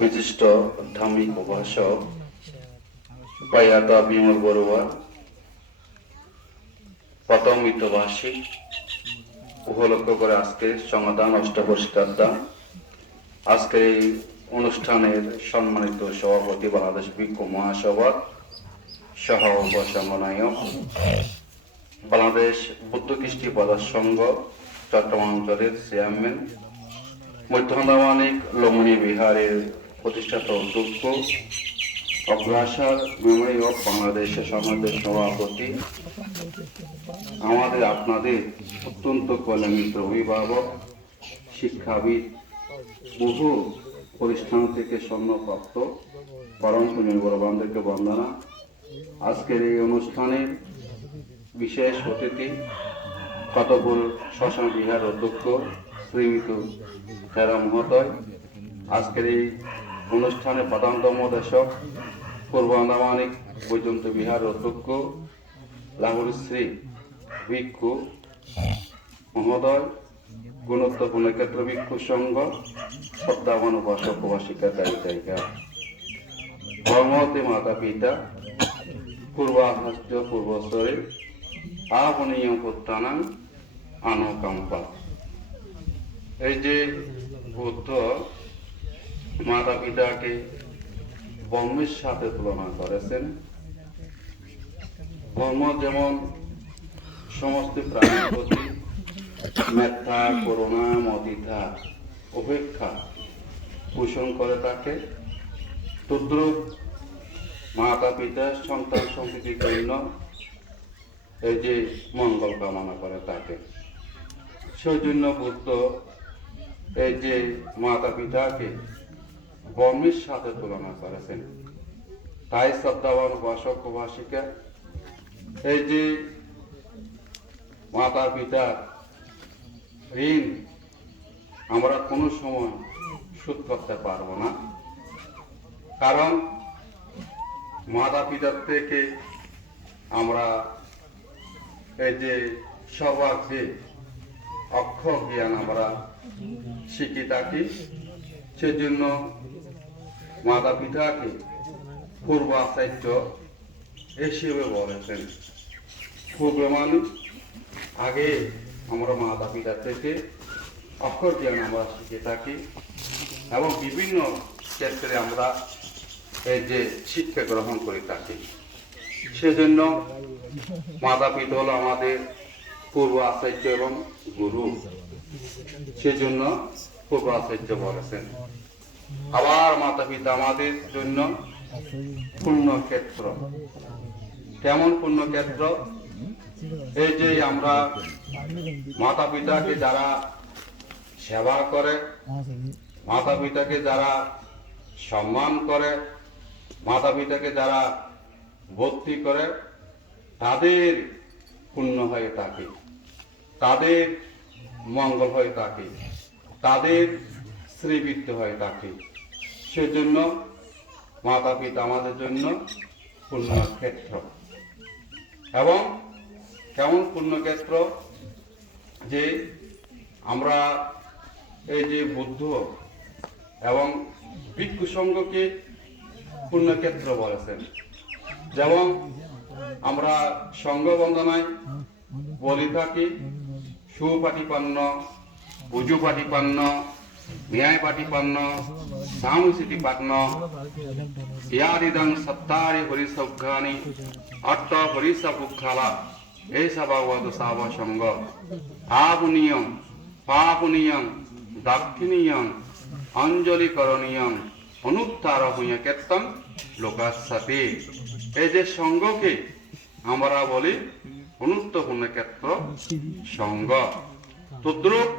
বিশিষ্ট ধার্মিক প্রভাষক প্রয়াত বিমল বড়ুয়া প্রথম মৃত্যুবার্ষিক উপলক্ষ করে আজকে সংবিধান অষ্টবর্ষিকার দান। আজকের এই অনুষ্ঠানের সম্মানিত সভাপতি বাংলাদেশ ভিক্ষু মহাসভার সহ উপসংগনায়ক বাংলাদেশ বুদ্ধ কৃষ্টি প্রদাস সংঘ চট্টগ্রাম অঞ্চলের চেয়ারম্যান মধ্যমানিক লমনি বিহারের প্রতিষ্ঠাতা অধ্যক্ষ অগ্রাসার মেমোরি অফ বাংলাদেশের সমাজের সভাপতি, আমাদের আপনাদের অত্যন্ত কল্যাণিত অভিভাবক, শিক্ষাবিদ, বহু প্রতিষ্ঠান থেকে স্বর্ণপ্রাপ্ত পরম বড়বানদেরকে বন্দনা। আজকের এই অনুষ্ঠানের বিশেষ অতিথি কতগুল শ্মশান বিহার অধ্যক্ষ শ্রীমিত খেরা মহোদয়, আজকের এই অনুষ্ঠানে প্রধানতম দর্শক পূর্ব আন্দামানিক বৈজন্ত বিহার অধ্যক্ষ লাহুর শ্রী ভিক্ষু মহোদয়, গুণত্বপূর্ণ ক্ষেত্র ভিক্ষু সংঘ শ্রদ্ধাবান উপাসক উপাসিকা দায়িকা ধর্মতে মাতা পিতা পূর্বাহাস্য পূর্বস্তরে আপনীয় পুত্রানাং আনকাম্পা। এই যে বুদ্ধ মাতা পিতাকে ব্রহ্মের সাথে তুলনা করেছেন, ব্রহ্ম যেমন সমস্ত প্রাণীর প্রতি মেধা, করুণা, মদিতা, উপেক্ষা পোষণ করে থাকে, তদ্রূপ মাতা পিতা সন্তান সম্প্রীতির জন্য এই যে মঙ্গল কামনা করে থাকে। সেই জন্য বুদ্ধ এই যে মাতা পিতাকে ব্রহ্মের সাথে তুলনা করেছেন। তাই শ্রদ্ধাবান উপাসক উপাসিকা, এই যে মাতা পিতার ঋণ আমরা কোনো সময় শোধ করতে পারবো না, কারণ মাতা পিতার থেকে আমরা এই যে সবার যে অক্ষর জ্ঞান আমরা শিখে থাকি, সেজন্য মাতা পিতাকে পূর্বাচার্য হিসেবে বলেছেন। পূর্বে মানে আগে আমরা মাতা পিতার থেকে অক্ষর জ্ঞান আমরা শিখে থাকি এবং বিভিন্ন ক্ষেত্রে আমরা এই যে শিক্ষা গ্রহণ করে থাকি। সেজন্য মাতা পিতা হলো আমাদের পূর্ব আচার্য এবং গুরু, সেজন্য পূর্ব আচার্য বলেছেন। আবার মাতা পিতা আমাদের জন্য পুণ্যক্ষেত্র। কেমন পুণ্যক্ষেত্র? এই যে আমরা মাতা পিতাকে যারা সেবা করে, মাতা পিতাকে যারা সম্মান করে, মাতা পিতাকে যারা ভক্তি করে, তাদের পুণ্য হয়ে থাকে, তাদের মঙ্গল হয়ে থাকে, তাদের শ্রীবৃদ্ধি হয়ে থাকে। সেজন্য মাতা পিতা আমাদের জন্য পুণ্যক্ষেত্র। এবং কেমন পুণ্যক্ষেত্র? যে আমরা এই যে বুদ্ধ এবং ভিক্ষু সংঘকে পুণ্যক্ষেত্র বলেছেন। যেমন আমরা সংঘ বন্দনায় বলি থাকি সুপাটিপান্ন, পুজুপাটিপান্ন, ন্যায়পাটিপান্ন, সামুসিটিপান্ন, ইয়াদিদং সত্তারি হরিসৌঘানি অট্ট হরিসপুক্ষালা এই সভাবত সাব সংঘ আপনীয়ং পাপনীয়ং দাক্ষিণীয়ং অঞ্জলি করণীয়ং অনুত্তার হইয়া কেতন লোকাসাতে। এই যে সংঘকে আমরা বলি অনুত্তপূর্ণ ক্ষেত্র সংঘ। তদ্রূপ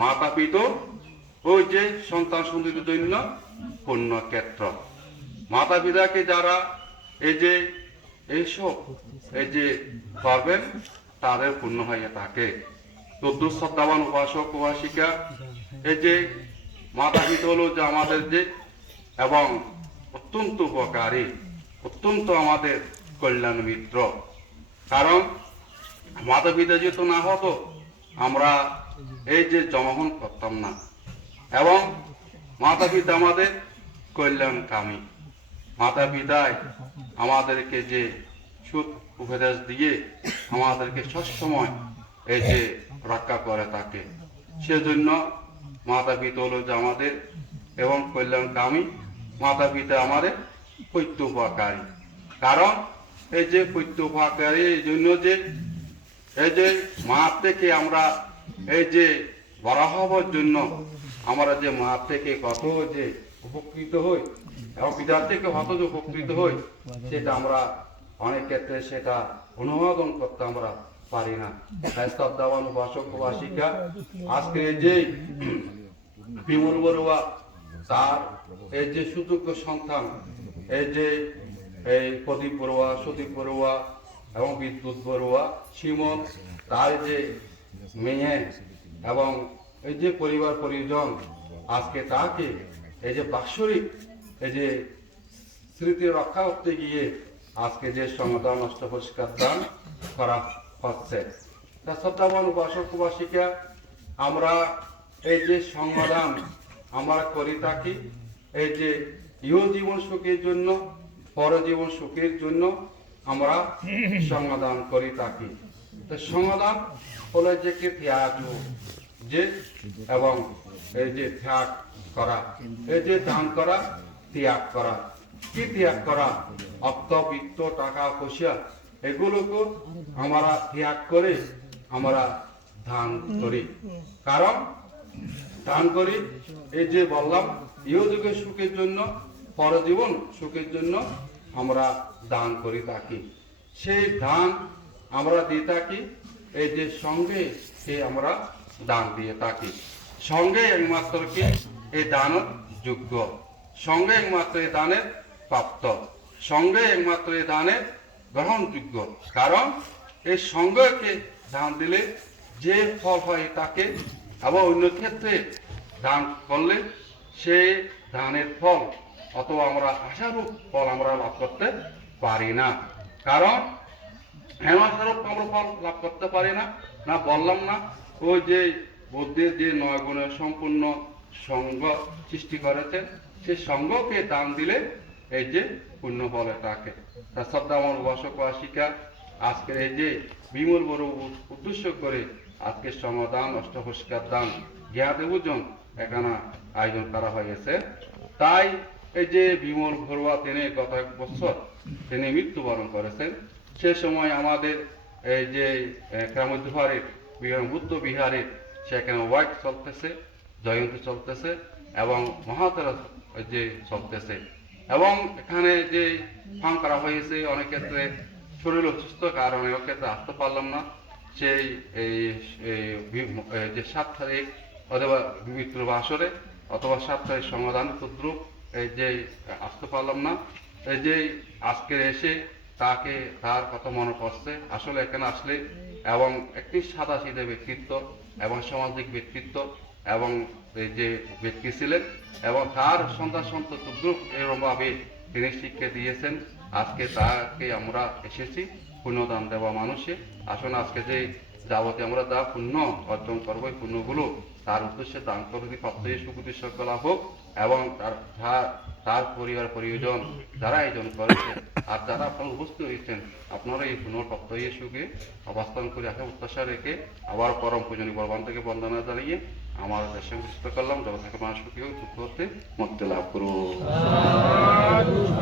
মাতা পিতা ওই যে সন্তান সন্ততির জন্য পুণ্যক্ষেত্র। মাতা পিতাকে যারা এই যে এইসব এই যে করবেন, তাদের পুণ্য হয়ে থাকে। তদ্রূপ শ্রদ্ধাবান উপাসক উপাসিকা, এই যে মাতা পিতা হলো যে আমাদের যে এবং অত্যন্ত উপকারী, অত্যন্ত আমাদের কল্যাণ মিত্র। কারণ মাতা পিতা যেহেতু না হতো আমরা এই যে জন্মগ্রহণ করতাম না, এবং মাতা পিতা আমাদের কল্যাণকামী। মাতা পিতায় আমাদেরকে যে সুখ উপদেশ দিয়ে আমাদেরকে সবসময় এই যে রক্ষা করে থাকে, সেজন্য মাতা পিতা হলো যে আমাদের এবং কল্যাণকামী। মাতা পিতা আমাদের প্রত্যুপকারী। কারণ এই যে প্রত্যুপকারী এই জন্য যে এই যে মা থেকে আমরা এই যে বড় হবার জন্য আমরা যে মা থেকে কত যে উপকৃত হই এবং পিতার থেকে কত যে উপকৃত হই, সেটা আমরা অনেক ক্ষেত্রে সেটা অনুমোদন করতে আমরা পারি না। তাই শ্রদ্ধাবান উপাসক উপাসিকা, আজকে এই যে বিমল বড়ুয়া তার এই যে সুযোগ্য সন্তান এই যে এই প্রদীপ বড়ুয়া, সদীপ বড়ুয়া এবং বিদ্যুৎ বড়ুয়া, শিমল, তার যে মেয়ে এবং এই যে পরিবার পরিজন, আজকে তাকে এই যে বাৎসরিক এই যে স্মৃতি রক্ষা করতে গিয়ে আজকে যে সমাধান নষ্ট পরিষ্কার দান করা হচ্ছে। তা শ্রদ্ধাবান উপাসক উপাসিকা, আমরা এই যে সমাধান আমরা করে থাকি এই যে ইহ জীবন সুখের জন্য, পরজীবন সুখের জন্য আমরা সমাধান করে থাকি। তো সমাধান হলো যে কি ত্যাগ যে এবং এই যে ত্যাগ করা, এই যে দান করা, ত্যাগ করা। কি ত্যাগ করা? অর্থ, বিত্ত, টাকা পয়সা এগুলোকে আমরা ত্যাগ করে আমরা দান করি। কারণ দান করি এই যে বললাম ইহ যুগের সুখের জন্য, পরজীবন সুখের জন্য আমরা দান করে থাকি। সেই দান আমরা দিয়ে থাকি এই যে সঙ্গে সে আমরা দান দিয়ে থাকি। সঙ্গে একমাত্র কি এই দান যোগ্য, সঙ্গে একমাত্র এই দানের প্রাপ্ত, সঙ্গে একমাত্র এই দানের গ্রহণযোগ্য। কারণ এই সঙ্গকে দান দিলে যে ফল হয় তাকে, আবার অন্য ক্ষেত্রে দান করলে সেই দানের ফল অথবা আমরা আশারূপ ফল আমরা লাভ করতে পারি না। কারণ হেমাস্বরূপ আমরা ফল লাভ করতে পারি না। না বললাম না ওই যে বুদ্ধির যে 9 গুণের সম্পূর্ণ সঙ্গ সৃষ্টি করেছে, সেই সঙ্গকে দান দিলে এই যে পুণ্য ফলে তাকে। তা শ্রদ্ধামন উপাসক উপাসিকা, আজকের এই যে বিমল বড় উদ্দেশ্য করে আজকের সমাধান অষ্টপরিষ্কার দান জ্ঞাতে বুঝুন এখানে আয়োজন করা হয়েছে। তাই এই যে বিমল ঘরোয়া তিনি গত 1 বছর তিনি মৃত্যুবরণ করেছেন। সে সময় আমাদের এই যে গ্রামোদ্ধারের বুদ্ধ বিহারের সেখানে ওয়াইট চলতেছে, জয়ন্তী চলতেছে এবং মহাতারা যে চলতেছে। এবং এখানে যে ফান করা হয়েছে অনেক ক্ষেত্রে শরীর অসুস্থ কারণে ওর ক্ষেত্রে আসতে পারলাম না। সেই যে 7 তারিখ অথবা মৃত্যুর আসরে অথবা 7 তারিখ সমাধান তদ্রুপ এই যে আসতে পারলাম না। এই যে আজকে এসে তাকে তার কথা মনে পড়ছে। আসলে এখানে আসলে এবং একটি সাদাসিধে ব্যক্তিত্ব এবং সামাজিক ব্যক্তিত্ব এবং এই যে ব্যক্তি ছিলেন এবং তার সন্তান সন্তত গ্রুপ এরকমভাবে তিনি শিক্ষা দিয়েছেন। আজকে তাকে আমরা এসেছি পুণ্যদান দেওয়া মানুষে। আসুন আজকে যে যাবতীয় আমরা যা পুণ্য অর্জন করবো এই পুণ্যগুলো তার উদ্দেশ্যে দান করতে প্রাপ্তি সুখী সকল হোক এবং তার পরিবার পরিজন যারা আয়োজন করেছে আর যারা আপনারা উপস্থিত হয়েছেন আপনারা এই পুনঃপ্রাপ্ত সুখে অবস্থান করে আসা প্রত্যাশা রেখে আবার পরম পূজনী ভগবান থেকে বন্দনা জানিয়ে আমার দেশে প্রতিষ্ঠা করলাম। জগৎ থেকে মানুষ সুখী হোক, সুখ হতে মুক্তি লাভ করুন।